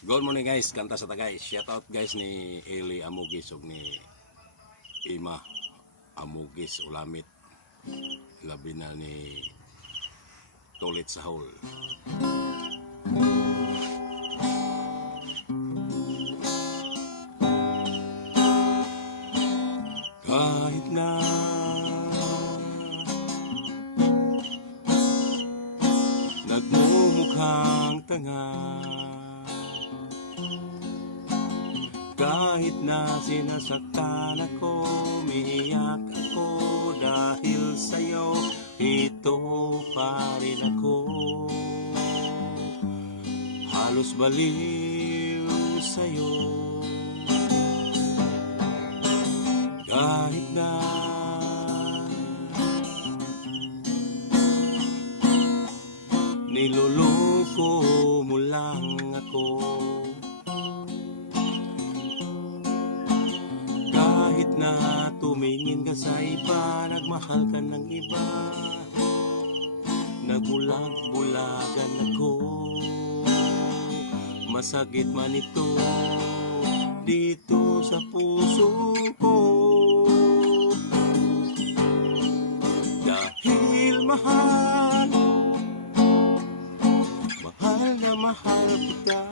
Good morning guys, kanta sa tagay. Shout out guys ni Eli Amugis ug ni Ima Amugis ulamit. Labi na ni Tulit sa Hol. Kahit na nagmumukhang tanga, kahit na sinasaktan ako, umiiyak ako dahil sa'yo, ito pa rin ako. Halos baliw sa'yo. Kahit na niloloko mo lang ako, kahit na tumingin ka sa iba, nagmahal ka ng iba, nagulag-bulagan ako, masakit man ito dito sa puso ko. Dahil mahal na mahal kita,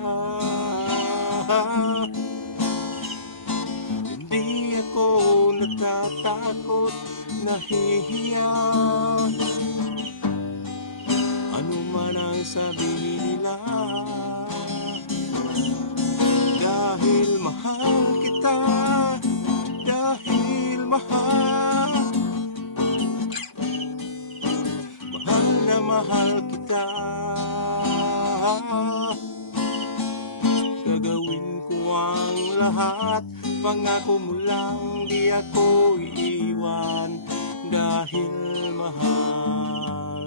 hindi ako natatakot, nahihiya, ano man ang sabihin nila. Dahil mahal kita, dahil mahal na mahal kita, gagawin ko ang lahat, pangako mo lang di ako iiwan. Dahil mahal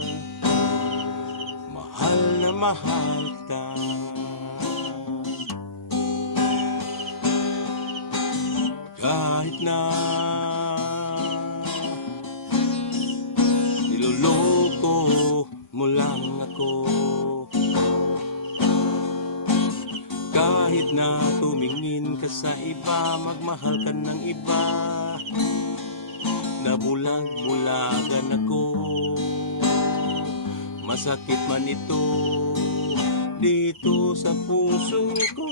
na mahal kita. Kahit na niloloko mo lang ako, kahit na tumingin ka sa iba, magmahal ka ng iba, nabulag-bulagan ako, masakit man ito dito sa puso ko.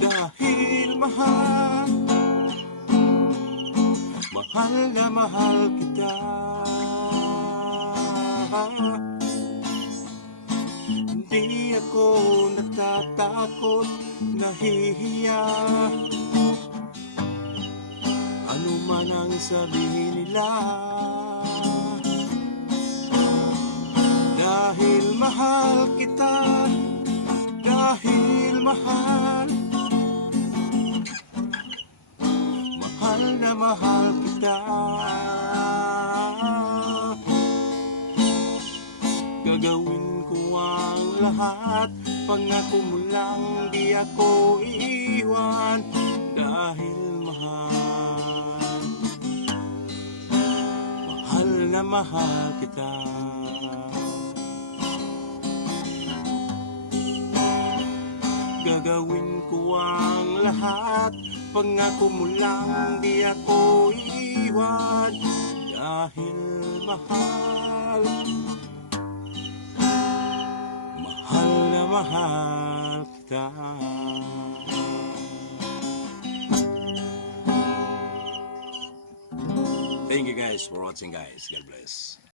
Dahil mahal na mahal kita, hindi ako natatakot, nahihiya, ano man ang sabihin nila. Dahil mahal kita, dahil mahal na mahal kita, gagawin ko ang lahat, pangako mo lang di ako iiwan. Dahil mahal na mahal kita. Gagawin ko ang lahat, pangako mo lang di ako iiwan. Dahil mahal na mahal kita. Thank you guys for watching guys. God bless.